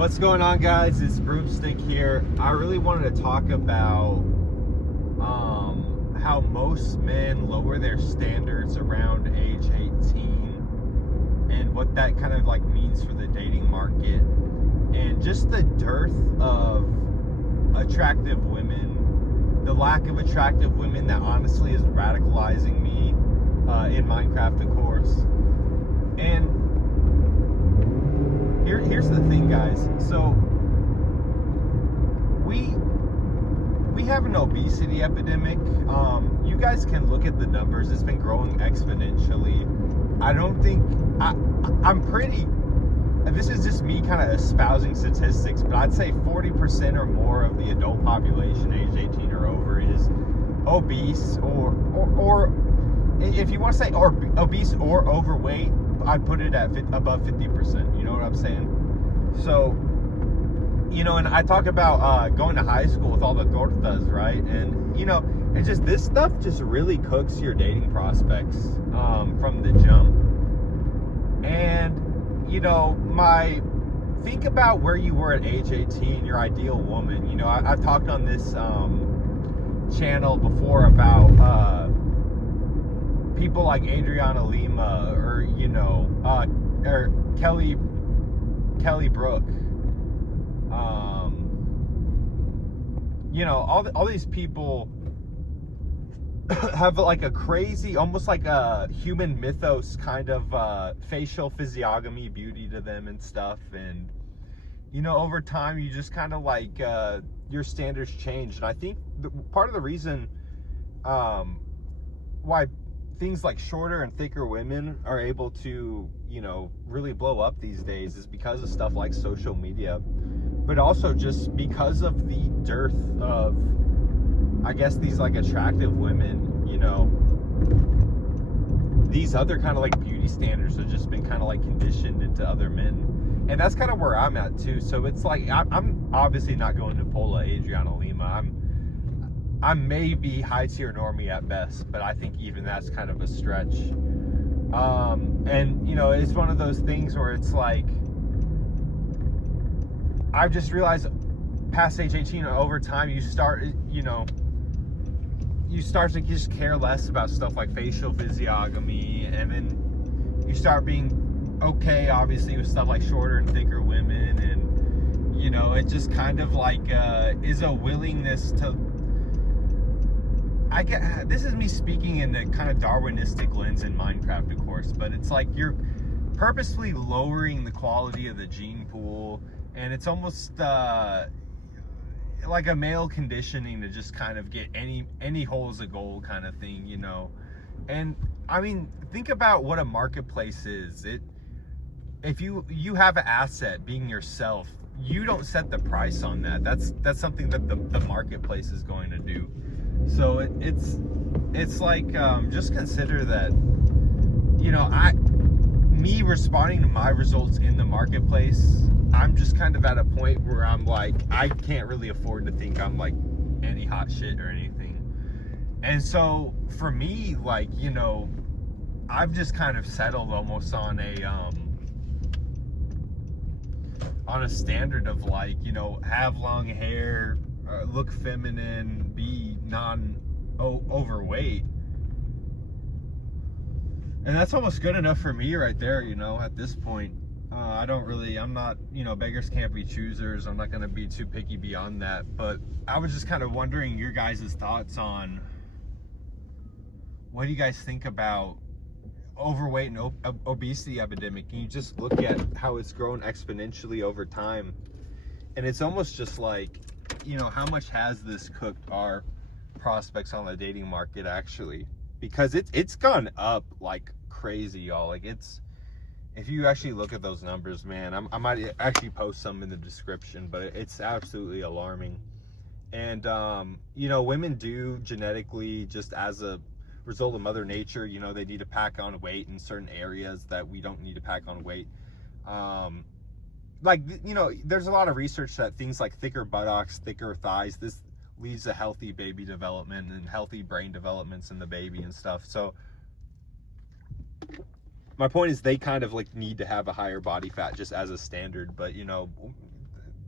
What's going on, guys? It's Broomstick here. I really wanted to talk about how most men lower their standards around age 18 and what that kind of like means for the dating market, and just the dearth of attractive women, the lack of attractive women that honestly is radicalizing me in Minecraft, of course. And here's the thing, guys. So we have an obesity epidemic. You guys can look at the numbers. It's been growing exponentially. I don't think I'm pretty. This is just me kind of espousing statistics, but I'd say 40% or more of the adult population age 18 or over is obese, or if you want to say obese or overweight, I'd put it at above 50%. You know what I'm saying? So, you know, and I talk about going to high school with all the tortas, right? And, you know, it's just, this stuff just really cooks your dating prospects from the jump. And, you know, think about where you were at age 18, your ideal woman. You know, I've talked on this channel before about people like Adriana Lima, or, you know, or Kelly Brook. You know, all these people have like a crazy, almost like a human mythos kind of facial physiognomy, beauty to them and stuff. And, you know, over time you just kind of like your standards change. And I think part of the reason why things like shorter and thicker women are able to, you know, really blow up these days is because of stuff like social media, but also just because of the dearth of, I guess, these like attractive women. You know, these other kind of like beauty standards have just been kind of like conditioned into other men, and that's kind of where I'm at too. So it's like I'm obviously not going to pull a Adriana Lima. I'm maybe high tier normie at best, but I think even that's kind of a stretch. And, you know, it's one of those things where it's like, I've just realized past age 18 over time, you start to just care less about stuff like facial physiognomy, and then you start being okay, obviously, with stuff like shorter and thicker women. And, you know, it just kind of like is a willingness to, this is me speaking in the kind of Darwinistic lens in Minecraft, of course, but it's like you're purposefully lowering the quality of the gene pool, and it's almost like a male conditioning to just kind of get any hole is a goal kind of thing, you know. And I mean, think about what a marketplace is. If you have an asset being yourself, you don't set the price on that. That's something that the marketplace is going to do. So it's like, just consider that, you know, me responding to my results in the marketplace, I'm just kind of at a point where I'm like, I can't really afford to think I'm like any hot shit or anything. And so for me, like, you know, I've just kind of settled almost on a standard of like, you know, have long hair, look feminine, be overweight, and that's almost good enough for me right there, you know, at this point. I'm not, you know, beggars can't be choosers. I'm not going to be too picky beyond that. But I was just kind of wondering your guys' thoughts on, what do you guys think about overweight and obesity epidemic? And you just look at how it's grown exponentially over time, and it's almost just like, you know, how much has this cooked our prospects on the dating market actually? Because it's gone up like crazy, y'all. Like, if you actually look at those numbers, man, I might actually post some in the description, but it's absolutely alarming. And you know, women do genetically, just as a result of Mother Nature, you know, they need to pack on weight in certain areas that we don't need to pack on weight. Like, you know, there's a lot of research that things like thicker buttocks, thicker thighs, this leads to healthy baby development and healthy brain developments in the baby and stuff. So my point is, they kind of like need to have a higher body fat just as a standard. But, you know,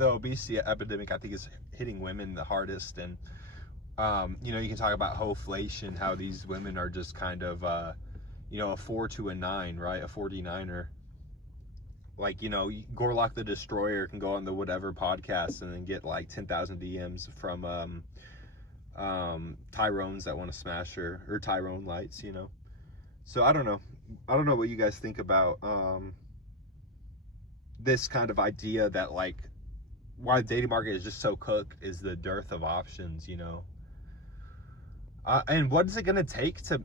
the obesity epidemic, I think, is hitting women the hardest. And you know, you can talk about hoflation, how these women are just kind of you know, a 4 to a 9, right? A 49er. Like, you know, Gorlock the Destroyer can go on the whatever podcast and then get like 10,000 DMs from Tyrones that want to smash her, or Tyrone lights, you know. So I don't know what you guys think about this kind of idea that, like, why the dating market is just so cooked is the dearth of options, you know. And what is it going to take to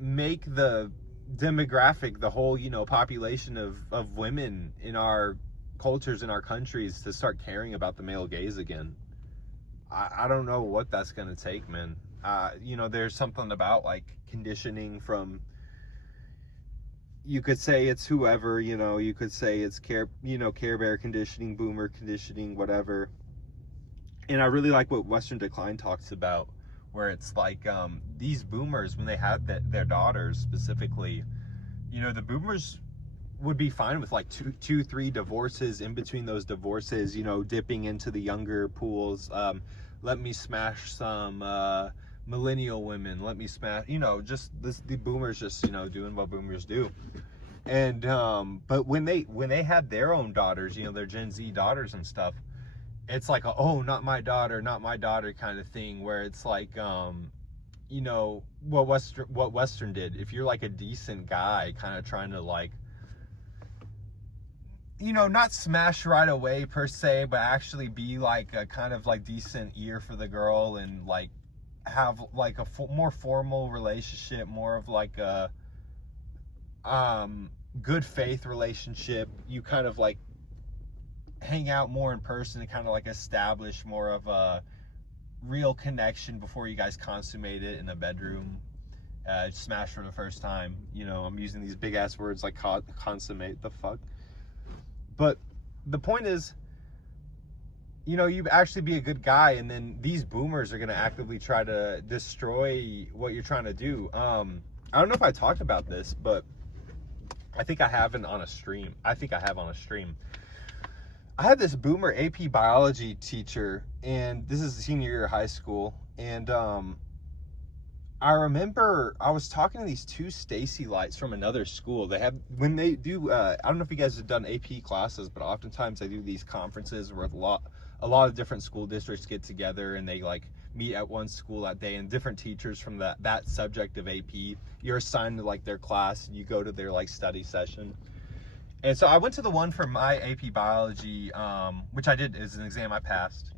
make the demographic, the whole, you know, population of women in our cultures, in our countries, to start caring about the male gaze again? I don't know what that's going to take, man. You know, there's something about, like, conditioning from, you could say it's whoever, you know, you could say it's Care Bear conditioning, boomer conditioning, whatever. And I really like what Western Decline talks about, where it's like these boomers, when they had their daughters specifically, you know, the boomers would be fine with like two, 3 divorces. In between those divorces, you know, dipping into the younger pools. Let me smash some millennial women. Let me smash, you know, just the boomers just, you know, doing what boomers do. And but when they had their own daughters, you know, their Gen Z daughters and stuff, it's like oh, not my daughter kind of thing, where it's like you know, what Western did. If you're like a decent guy, kind of trying to, like, you know, not smash right away per se, but actually be like a kind of like decent ear for the girl, and like have like a more formal relationship, more of like a good faith relationship. You kind of like hang out more in person to kind of like establish more of a real connection before you guys consummate it in a bedroom. Smash for the first time. You know, I'm using these big ass words like consummate, the fuck. But the point is, you know, you actually be a good guy, and then these boomers are going to actively try to destroy what you're trying to do. I don't know if I talked about this, but I think I have on a stream. I had this boomer AP biology teacher, and this is the senior year of high school, and I remember I was talking to these 2 Stacy lights from another school. They have, when they do, I don't know if you guys have done AP classes, but oftentimes they do these conferences where a lot of different school districts get together and they like meet at one school that day, and different teachers from that subject of AP, you're assigned to like their class, and you go to their like study session. And so I went to the one for my AP biology, which I did, is an exam I passed.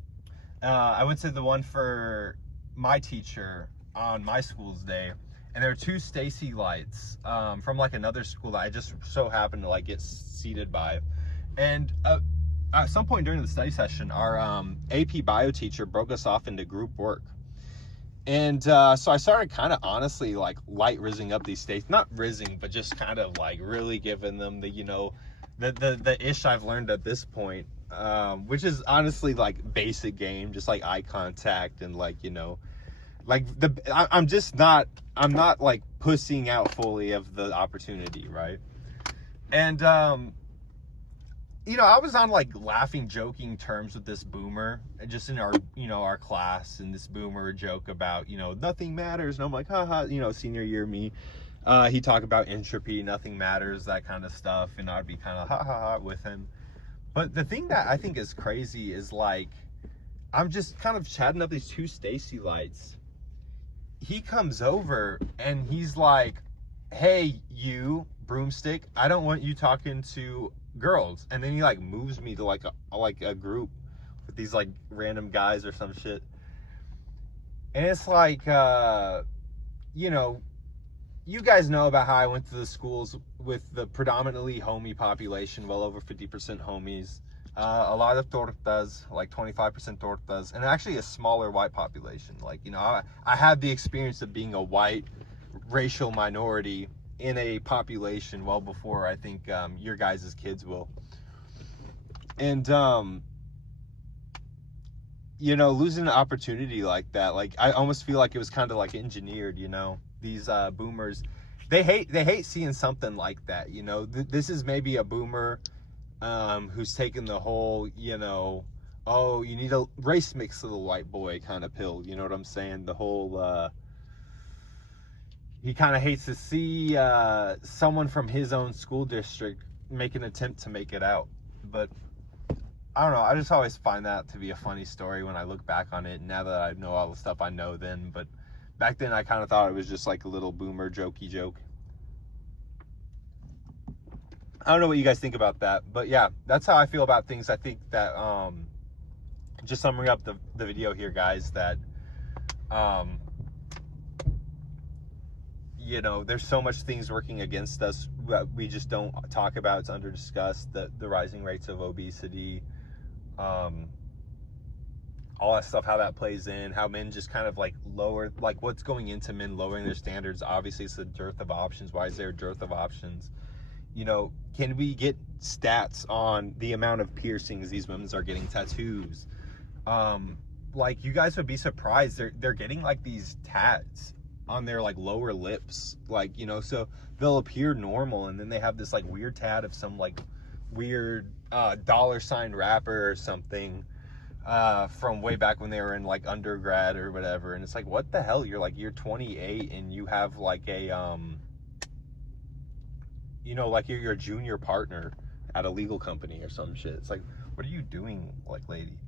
I went to the one for my teacher on my school's day, and there were 2 Stacy lights from like another school that I just so happened to like get seated by. And at some point during the study session, our AP bio teacher broke us off into group work. And so I started kind of honestly like light rizzing up these Stacy, not rizzing, but just kind of like really giving them the, you know, the ish I've learned at this point, which is honestly like basic game, just like eye contact and like, you know, like I'm not like pussying out fully of the opportunity, right? And you know, I was on like laughing, joking terms with this boomer, just in our, you know, our class, and this boomer would joke about, you know, nothing matters, and I'm like, haha, you know, senior year me. He talked about entropy, nothing matters, that kind of stuff, and I'd be kind of ha ha ha with him. But the thing that I think is crazy is like, I'm just kind of chatting up these 2 Stacy lights. He comes over and he's like, hey, you broomstick, I don't want you talking to girls. And then he like moves me to like a group with these like random guys or some shit. And it's like, you know, you guys know about how I went to the schools with the predominantly homie population, well over 50% homies. A lot of tortas, like 25% tortas, and actually a smaller white population. Like, you know, I had the experience of being a white racial minority in a population well before I think your guys' kids will. And you know, losing an opportunity like that, like I almost feel like it was kind of like engineered, you know. These boomers, they hate seeing something like that, you know. This is maybe a boomer who's taken the whole, you know, oh, you need a race mix little white boy kind of pill. You know what I'm saying? The whole, he kind of hates to see someone from his own school district make an attempt to make it out. But I don't know. I just always find that to be a funny story when I look back on it. Now that I know all the stuff I know then, but back then I kind of thought it was just like a little boomer jokey joke. I don't know what you guys think about that, but yeah, that's how I feel about things. I think that, just summing up the video here, guys, that, you know, there's so much things working against us that we just don't talk about. It's under discussed, the rising rates of obesity, all that stuff, how that plays in, how men just kind of like lower, like what's going into men lowering their standards. Obviously it's a dearth of options. Why is there a dearth of options? You know, can we get stats on the amount of piercings these women are getting, tattoos? Like, you guys would be surprised, they're getting like these tats on their like lower lips, like, you know, so they'll appear normal and then they have this like weird tat of some like weird $sign rapper or something from way back when they were in like undergrad or whatever, and it's like, what the hell? You're 28 and you have like a you know, like you're a junior partner at a legal company or some shit. It's like, what are you doing, like, lady?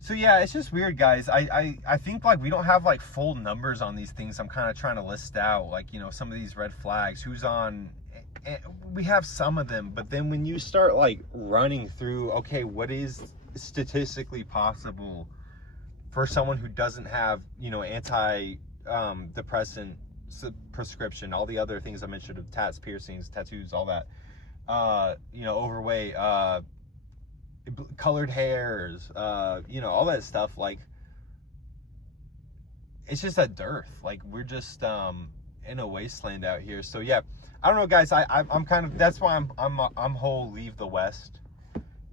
So yeah, it's just weird, guys. I think like we don't have like full numbers on these things. I'm kind of trying to list out, like, you know, some of these red flags, who's on. We have some of them, but then when you start like running through, okay, what is statistically possible for someone who doesn't have, you know, anti-depressant prescription, all the other things I mentioned of tats, piercings, tattoos, all that, you know, overweight, colored hairs, you know, all that stuff, like, it's just a dearth. Like, we're just in a wasteland out here. So yeah, I don't know, guys. I'm kind of, that's why I'm whole leave the West,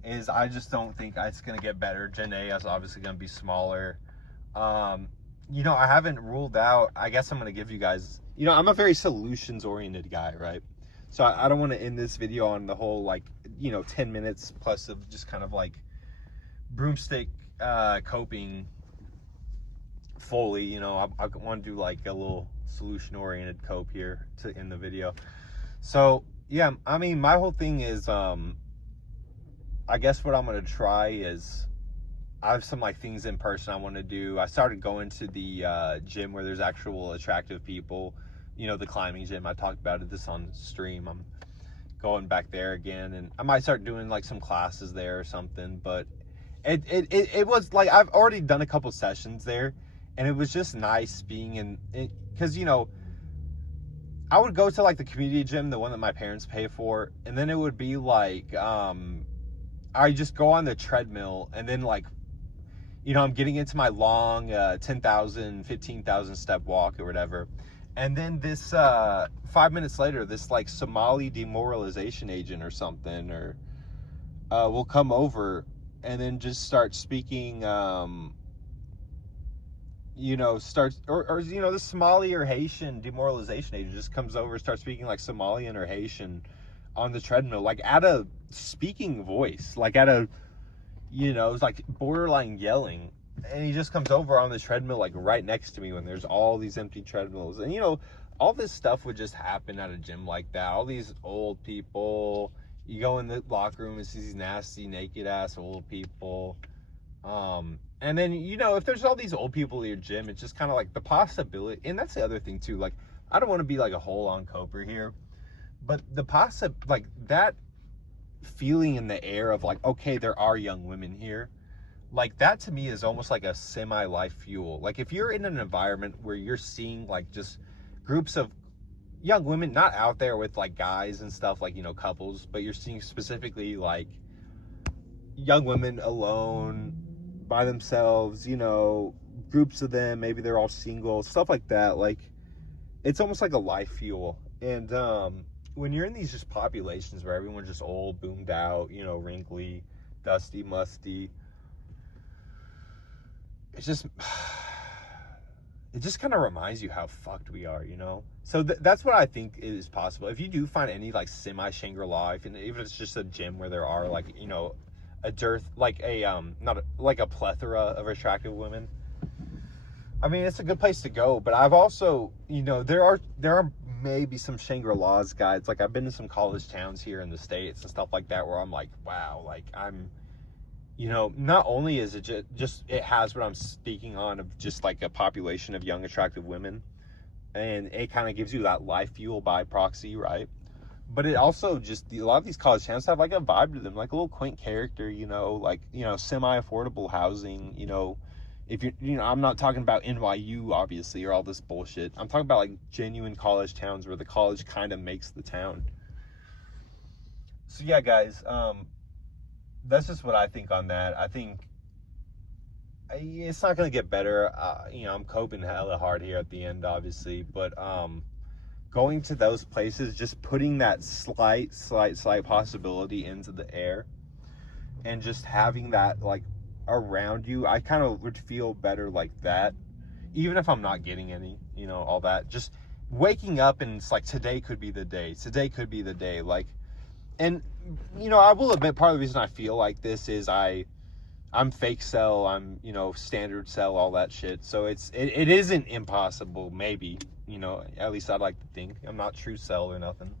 is I just don't think it's gonna get better. Gen A is obviously gonna be smaller. You know, I haven't ruled out, I guess I'm gonna give you guys, you know, I'm a very solutions oriented guy, right? So I don't want to end this video on the whole, like, you know, 10 minutes plus of just kind of like broomstick coping fully. You know, I want to do like a little solution oriented cope here to end the video. So yeah, I mean, my whole thing is, I guess what I'm going to try is, I have some like things in person I want to do. I started going to the gym where there's actual attractive people. You know, the climbing gym. I talked about this on stream. I'm going back there again, and I might start doing like some classes there or something. But it was like, I've already done a couple sessions there, and it was just nice being in, because, you know, I would go to like the community gym, the one that my parents pay for, and then it would be like, I just go on the treadmill, and then like, you know, I'm getting into my long 10,000, 15,000 step walk or whatever. And then this 5 minutes later, this like Somali demoralization agent or something, or will come over and then just start speaking, you know, or you know, the Somali or Haitian demoralization agent just comes over, starts speaking like Somalian or Haitian on the treadmill, like at a speaking voice, like at a, you know, it's like borderline yelling. And he just comes over on the treadmill, like right next to me, when there's all these empty treadmills. And, you know, all this stuff would just happen at a gym like that. All these old people, you go in the locker room and see these nasty, naked ass old people. And then, you know, if there's all these old people at your gym, it's just kind of like the possibility. And that's the other thing too. Like, I don't want to be like a whole on coper here, but like that feeling in the air of like, okay, there are young women here. Like, that to me is almost like a semi-life fuel. Like, if you're in an environment where you're seeing like just groups of young women, not out there with like guys and stuff, like, you know, couples, but you're seeing specifically like young women alone by themselves, you know, groups of them, maybe they're all single, stuff like that. Like, it's almost like a life fuel. And when you're in these just populations where everyone's just old, boomed out, you know, wrinkly, dusty, musty, it just kind of reminds you how fucked we are, you know? So that's what I think is possible. If you do find any like semi Shangri-La, even if it's just a gym where there are like, you know, a dearth, like a not a, like a plethora of attractive women. I mean, it's a good place to go, but I've also, you know, there are maybe some Shangri-La's guides. Like, I've been to some college towns here in the States and stuff like that where I'm like, wow, like, I'm, you know, not only is it just it has what I'm speaking on of just like a population of young attractive women, and it kind of gives you that life fuel by proxy, right? But it also just, a lot of these college towns have like a vibe to them, like a little quaint character, you know, like, you know, semi-affordable housing, you know. If you're, you know, I'm not talking about NYU, obviously, or all this bullshit. I'm talking about like genuine college towns where the college kind of makes the town. So yeah, guys, that's just what I think on that. I think it's not going to get better. You know, I'm coping hella hard here at the end, obviously, but going to those places, just putting that slight possibility into the air and just having that like around you, I kind of would feel better like that, even if I'm not getting any, you know, all that. Just waking up and it's like, today could be the day, like. And you know, I will admit, part of the reason I feel like this is I'm fake cell, I'm, you know, standard cell, all that shit, so it isn't impossible, maybe, you know, at least I'd like to think. I'm not true cell or nothing,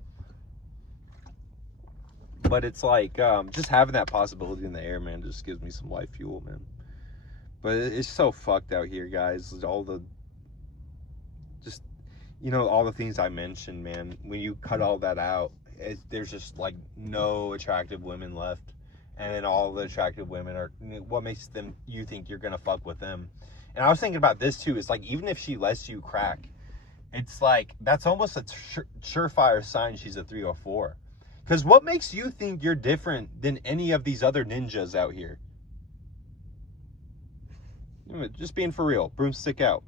but it's like, just having that possibility in the air, man, just gives me some life fuel, man. But it's so fucked out here, guys. All the, just, you know, all the things I mentioned, man, when you cut all that out, there's just like no attractive women left. And then all the attractive women are, what makes them, you think you're gonna fuck with them? And I was thinking about this too. It's like, even if she lets you crack, it's like, that's almost a surefire sign she's a 3 or 4. Because what makes you think you're different than any of these other ninjas out here? Just being for real. Broomstick out.